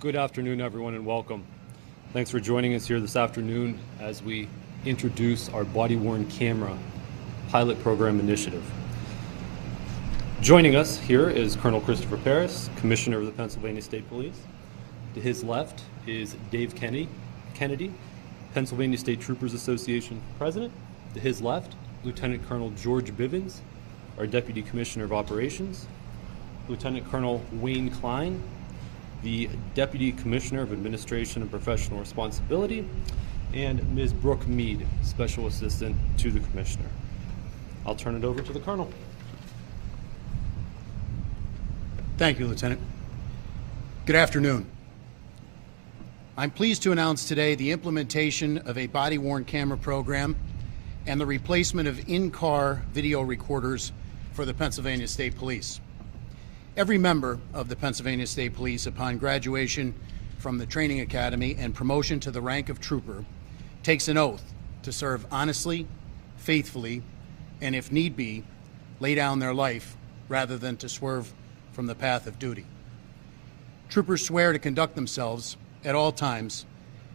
Good afternoon, everyone, and welcome. Thanks for joining us here this afternoon as we introduce our body-worn camera pilot program initiative. Joining us here is Colonel Christopher Paris, Commissioner of the Pennsylvania State Police. To his left is Dave Kennedy, Pennsylvania State Troopers Association President. To his left, Lieutenant Colonel George Bivens, our Deputy Commissioner of Operations. Lieutenant Colonel Wayne Klein, the Deputy Commissioner of Administration and Professional Responsibility, and Ms. Brooke Mead, Special Assistant to the Commissioner. I'll turn it over to the Colonel. Thank you, Lieutenant. Good afternoon. I'm pleased to announce today the implementation of a body-worn camera program and the replacement of in-car video recorders for the Pennsylvania State Police. Every member of the Pennsylvania State Police, upon graduation from the training academy and promotion to the rank of trooper, takes an oath to serve honestly, faithfully, and if need be, lay down their life rather than to swerve from the path of duty. Troopers swear to conduct themselves at all times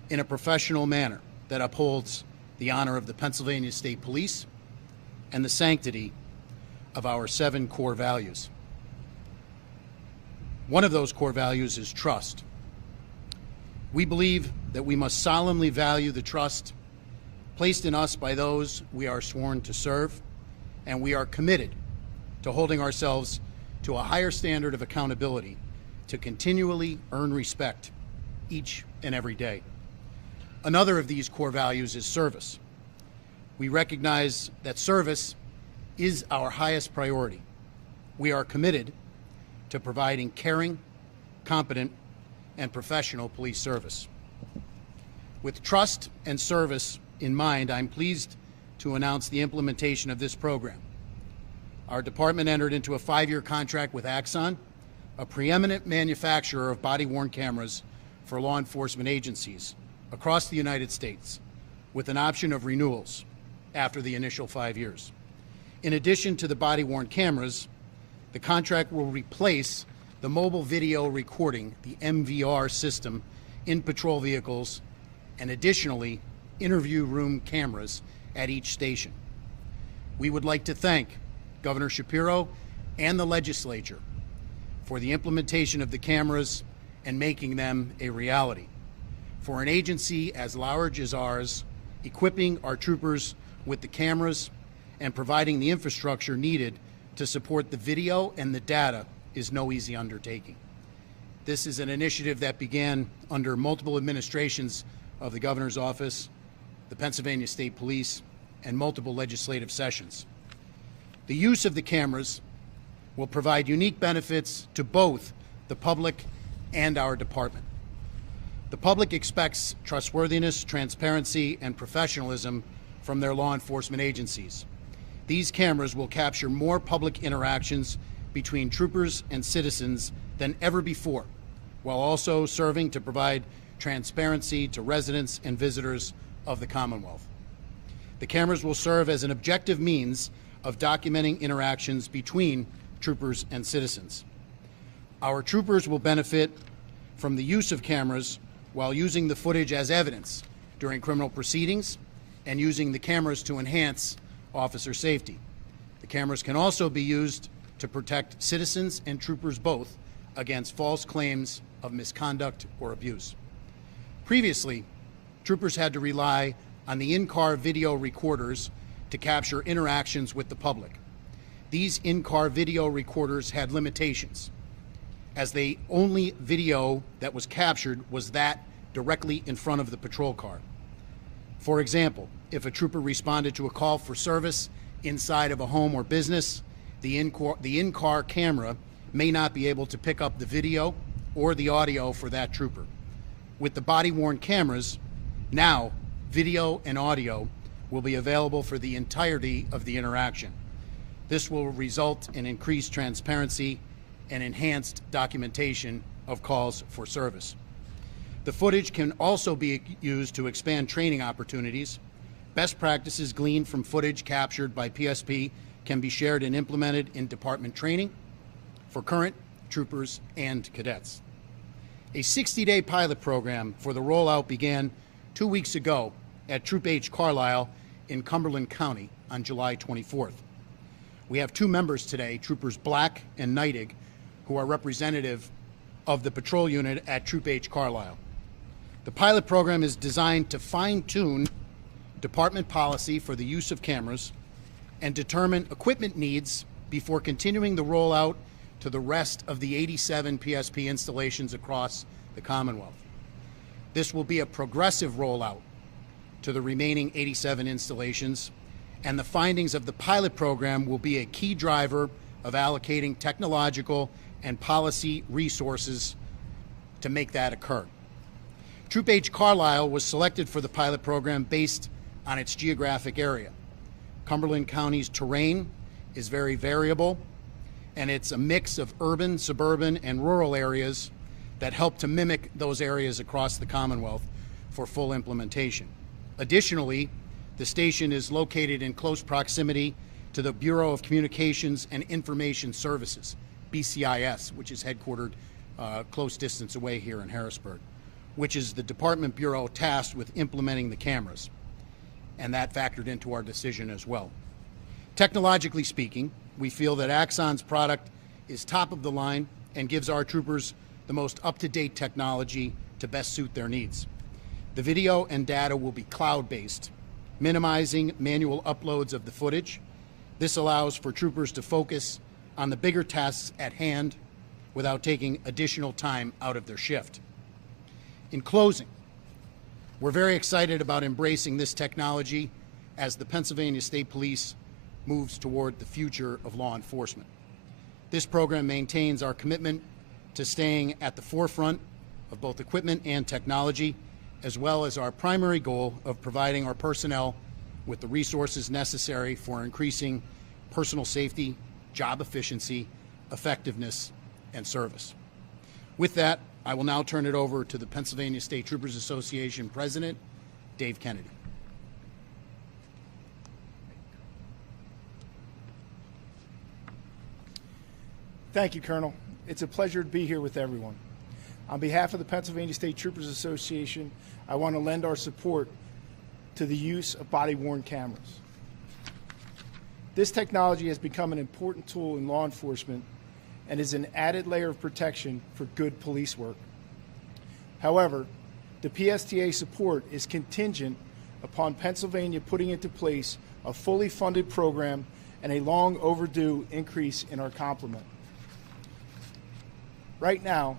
in a professional manner that upholds the honor of the Pennsylvania State Police and the sanctity of our 7 core values. One of those core values is trust. We believe that we must solemnly value the trust placed in us by those we are sworn to serve, and we are committed to holding ourselves to a higher standard of accountability to continually earn respect each and every day. Another of these core values is service. We recognize that service is our highest priority. We are committed to providing caring, competent, and professional police service. With trust and service in mind, I'm pleased to announce the implementation of this program. Our department entered into a 5-year contract with Axon, a preeminent manufacturer of body-worn cameras for law enforcement agencies across the United States, with an option of renewals after the initial 5 years. In addition to the body-worn cameras, the contract will replace the mobile video recording, the MVR system, in patrol vehicles, and additionally, interview room cameras at each station. We would like to thank Governor Shapiro and the legislature for the implementation of the cameras and making them a reality. For an agency as large as ours, equipping our troopers with the cameras and providing the infrastructure needed to support the video and the data is no easy undertaking. This is an initiative that began under multiple administrations of the governor's office, the Pennsylvania State Police, and multiple legislative sessions. The use of the cameras will provide unique benefits to both the public and our department. The public expects trustworthiness, transparency, and professionalism from their law enforcement agencies. These cameras will capture more public interactions between troopers and citizens than ever before, while also serving to provide transparency to residents and visitors of the Commonwealth. The cameras will serve as an objective means of documenting interactions between troopers and citizens. Our troopers will benefit from the use of cameras while using the footage as evidence during criminal proceedings and using the cameras to enhance officer safety. The cameras can also be used to protect citizens and troopers both against false claims of misconduct or abuse. Previously, troopers had to rely on the in-car video recorders to capture interactions with the public. These in-car video recorders had limitations, as the only video that was captured was that directly in front of the patrol car. For example, if a trooper responded to a call for service inside of a home or business, the in-car camera may not be able to pick up the video or the audio for that trooper. With the body-worn cameras, now video and audio will be available for the entirety of the interaction. This will result in increased transparency and enhanced documentation of calls for service. The footage can also be used to expand training opportunities. Best practices gleaned from footage captured by PSP can be shared and implemented in department training for current troopers and cadets. A 60-day pilot program for the rollout began 2 weeks ago at Troop H Carlisle in Cumberland County on July 24th. We have two members today, Troopers Black and Neidig, who are representative of the patrol unit at Troop H Carlisle. The pilot program is designed to fine-tune department policy for the use of cameras and determine equipment needs before continuing the rollout to the rest of the 87 PSP installations across the Commonwealth. This will be a progressive rollout to the remaining 87 installations, and the findings of the pilot program will be a key driver of allocating technological and policy resources to make that occur. Troop H Carlisle was selected for the pilot program based on its geographic area. Cumberland County's terrain is very variable, and it's a mix of urban, suburban, and rural areas that help to mimic those areas across the Commonwealth for full implementation. Additionally, the station is located in close proximity to the Bureau of Communications and Information Services, BCIS, which is headquartered close distance away here in Harrisburg, which is the department bureau tasked with implementing the cameras. And that factored into our decision as well. Technologically speaking, we feel that Axon's product is top of the line and gives our troopers the most up-to-date technology to best suit their needs. The video and data will be cloud-based, minimizing manual uploads of the footage. This allows for troopers to focus on the bigger tasks at hand without taking additional time out of their shift. In closing, we're very excited about embracing this technology as the Pennsylvania State Police moves toward the future of law enforcement. This program maintains our commitment to staying at the forefront of both equipment and technology, as well as our primary goal of providing our personnel with the resources necessary for increasing personal safety, job efficiency, effectiveness, and service. With that, I will now turn it over to the Pennsylvania State Troopers Association President, Dave Kennedy. Thank you, Colonel. It's a pleasure to be here with everyone. On behalf of the Pennsylvania State Troopers Association, I want to lend our support to the use of body-worn cameras. This technology has become an important tool in law enforcement and is an added layer of protection for good police work. However, the PSTA support is contingent upon Pennsylvania putting into place a fully funded program and a long overdue increase in our complement. Right now,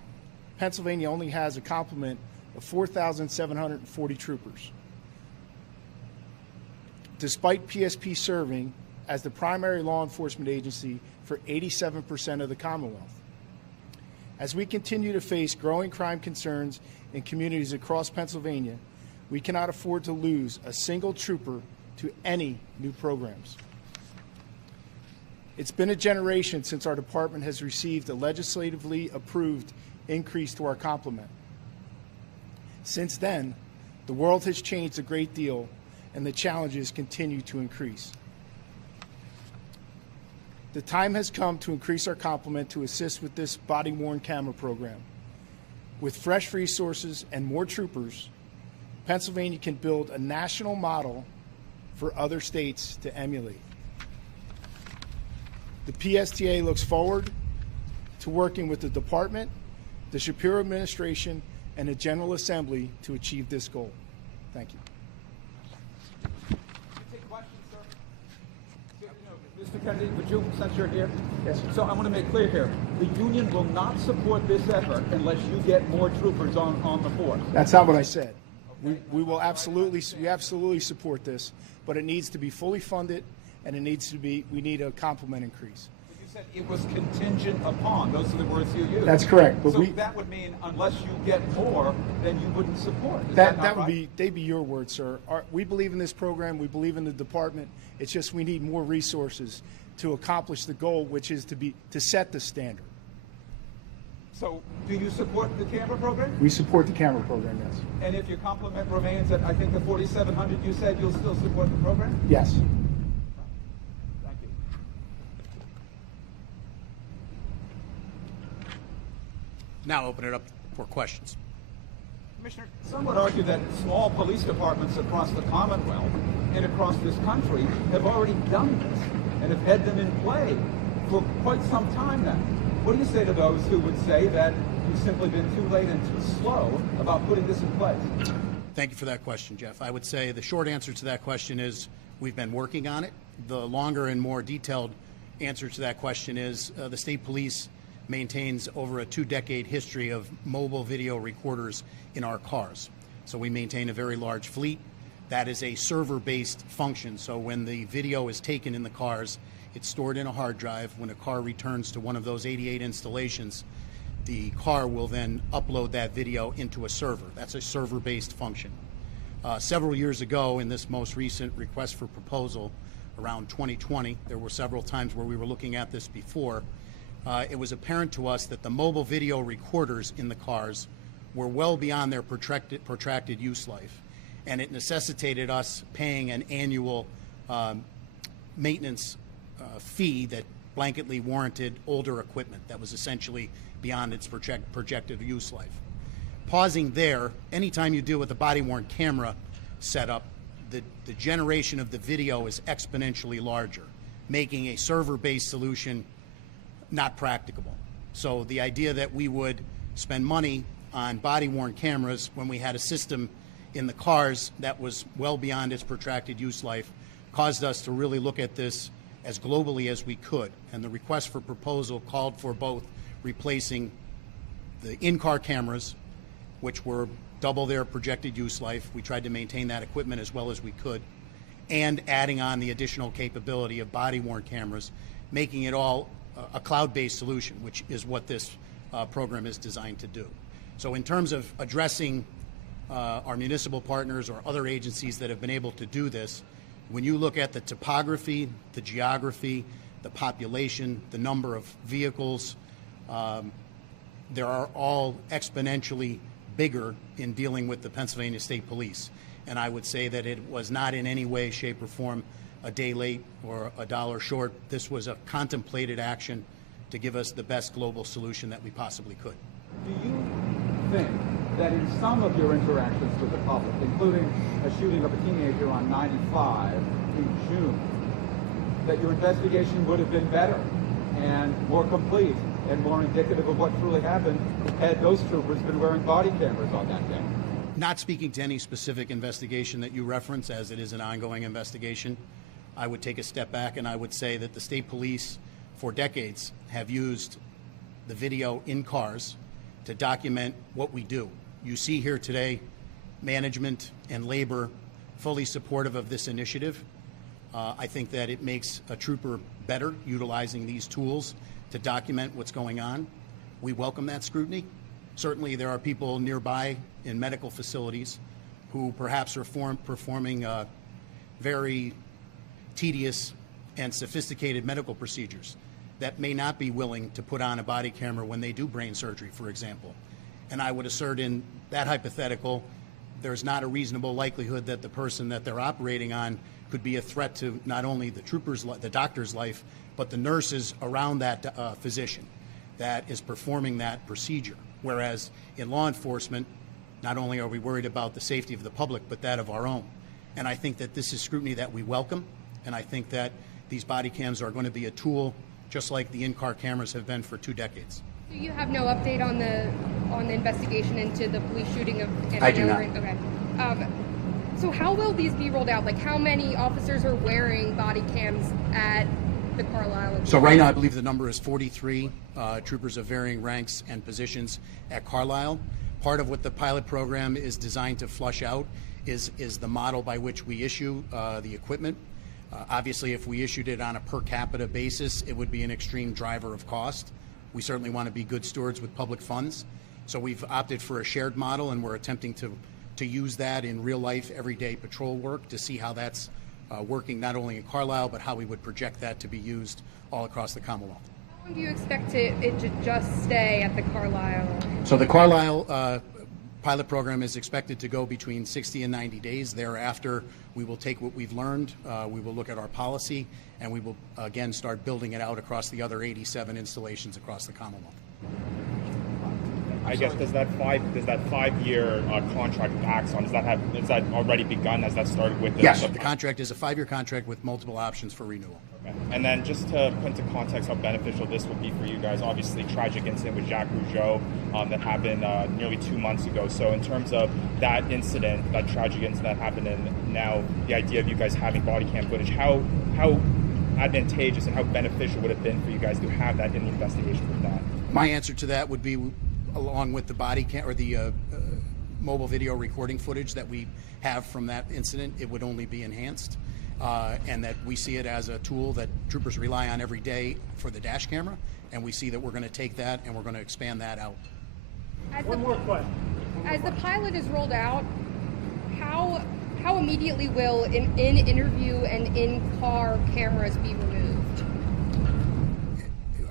Pennsylvania only has a complement of 4,740 troopers. Despite PSP serving as the primary law enforcement agency for 87% of the Commonwealth. As we continue to face growing crime concerns in communities across Pennsylvania, we cannot afford to lose a single trooper to any new programs. It's been a generation since our department has received a legislatively approved increase to our complement. Since then, the world has changed a great deal and the challenges continue to increase. The time has come to increase our complement to assist with this body-worn camera program. With fresh resources and more troopers, Pennsylvania can build a national model for other states to emulate. The PSTA looks forward to working with the department, the Shapiro administration, and the General Assembly to achieve this goal. Thank you. Take questions, sir. Mr. Kennedy, would you, since you're here? Yes, sir. So I want to make clear here, the union will not support this effort unless you get more troopers on the force. That's not what I said. We will absolutely support this, but it needs to be fully funded, and we need a complement increase. But you said it was contingent upon. Those are the words you used. That's correct. But so that would mean unless you get more, then you wouldn't support. Is that not would right? they'd be your words, sir. We believe in this program. We believe in the department. It's just we need more resources to accomplish the goal, which is to set the standard. So do you support the camera program? We support the camera program, yes. And if your complement remains at, I think, the 4,700 you said, you'll still support the program? Yes. Thank you. Now open it up for questions. Commissioner, some would argue that small police departments across the Commonwealth and across this country have already done this and have had them in play for quite some time now. What do you say to those who would say that you've simply been too late and too slow about putting this in place? Thank you for that question, Jeff. I would say the short answer to that question is we've been working on it. The longer and more detailed answer to that question is the state police maintains over a 2-decade history of mobile video recorders in our cars. So we maintain a very large fleet. That is a server-based function. So when the video is taken in the cars, it's stored in a hard drive. When a car returns to one of those 88 installations, the car will then upload that video into a server. That's a server-based function. Several years ago, in this most recent request for proposal, around 2020, there were several times where we were looking at this before, it was apparent to us that the mobile video recorders in the cars were well beyond their protracted use life, and it necessitated us paying an annual maintenance fee that blanketly warranted older equipment that was essentially beyond its projected use life. Pausing there, anytime you deal with a body-worn camera setup, the generation of the video is exponentially larger, making a server-based solution not practicable. So the idea that we would spend money on body-worn cameras when we had a system in the cars that was well beyond its protracted use life caused us to really look at this as globally as we could. And the request for proposal called for both replacing the in-car cameras, which were double their projected use life. We tried to maintain that equipment as well as we could, and adding on the additional capability of body-worn cameras, making it all a cloud-based solution, which is what this program is designed to do. So in terms of addressing our municipal partners or other agencies that have been able to do this, when you look at the topography, the geography, the population, the number of vehicles, there are all exponentially bigger in dealing with the Pennsylvania State Police. And I would say that it was not in any way, shape, or form a day late or a dollar short. This was a contemplated action to give us the best global solution that we possibly could. Do you think that in some of your interactions with the public, including a shooting of a teenager on 95 in June, that your investigation would have been better and more complete and more indicative of what truly happened had those troopers been wearing body cameras on that day? Not speaking to any specific investigation that you reference, as it is an ongoing investigation, I would take a step back and I would say that the state police for decades have used the video in cars to document what we do. You see here today management and labor fully supportive of this initiative. I think that it makes a trooper better utilizing these tools to document what's going on. We welcome that scrutiny. Certainly there are people nearby in medical facilities who perhaps are performing very tedious and sophisticated medical procedures that may not be willing to put on a body camera when they do brain surgery, for example. And I would assert in that hypothetical, there's not a reasonable likelihood that the person that they're operating on could be a threat to not only the doctor's life, but the nurses around that physician that is performing that procedure. Whereas in law enforcement, not only are we worried about the safety of the public, but that of our own. And I think that this is scrutiny that we welcome, and I think that these body cams are going to be a tool just like the in-car cameras have been for 2 decades. So you have no update on the investigation into the police shooting of I do not. Okay. So how will these be rolled out? Like, how many officers are wearing body cams at the Carlisle? So right now I believe the number is 43 troopers of varying ranks and positions at Carlisle. Part of what the pilot program is designed to flush out is the model by which we issue the equipment. Obviously, if we issued it on a per capita basis, it would be an extreme driver of cost. We certainly want to be good stewards with public funds. So we've opted for a shared model, and we're attempting to use that in real life, everyday patrol work to see how that's working not only in Carlisle, but how we would project that to be used all across the Commonwealth. How long do you expect it to just stay at the Carlisle? So the Carlisle pilot program is expected to go between 60 and 90 days. Thereafter, we will take what we've learned, we will look at our policy, and we will again start building it out across the other 87 installations across the Commonwealth. I guess does that 5-year contract with Axon, is that already begun? Has that started with Yes, the contract is a 5-year contract with multiple options for renewal. Okay. And then just to put into context how beneficial this will be for you guys, obviously tragic incident with Jacques Rougeau that happened nearly 2 months ago. So in terms of that incident, that tragic incident that happened, and now the idea of you guys having body cam footage, how advantageous and how beneficial would it have been for you guys to have that in the investigation with that? My answer to that would be, along with the body cam or the mobile video recording footage that we have from that incident, it would only be enhanced, and that we see it as a tool that troopers rely on every day for the dash camera, and we see that we're going to take that and we're going to expand that out. One more question. As the pilot is rolled out, how immediately will in-interview and in-car cameras be removed?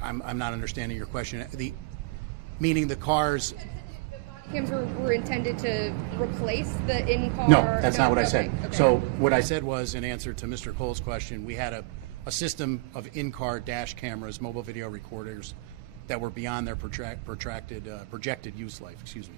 I'm not understanding your question. Meaning the cars. Cams were intended to replace the in-car. No, that's not what I said. Okay. So what I said was, in answer to Mr. Cole's question, we had a system of in-car dash cameras, mobile video recorders, that were beyond their projected use life. Excuse me.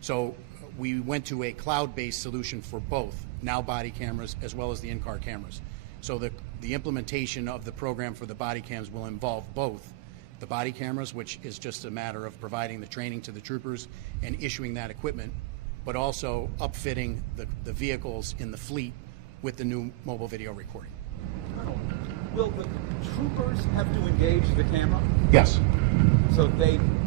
So we went to a cloud-based solution for both, now body cameras as well as the in-car cameras. So the implementation of the program for the body cams will involve both the body cameras, which is just a matter of providing the training to the troopers and issuing that equipment, but also upfitting the vehicles in the fleet with the new mobile video recording. Colonel, will the troopers have to engage the camera? Yes. So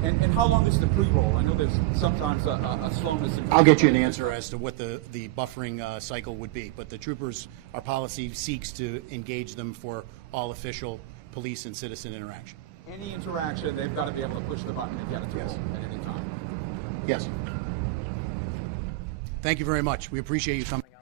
and how long is the pre-roll? I know there's sometimes a slowness. I'll get you an answer as to what the buffering cycle would be, but the troopers, our policy seeks to engage them for all official police and citizen interaction. Any interaction, they've got to be able to push the button and get it to roll at any time. Yes. Thank you very much. We appreciate you coming out.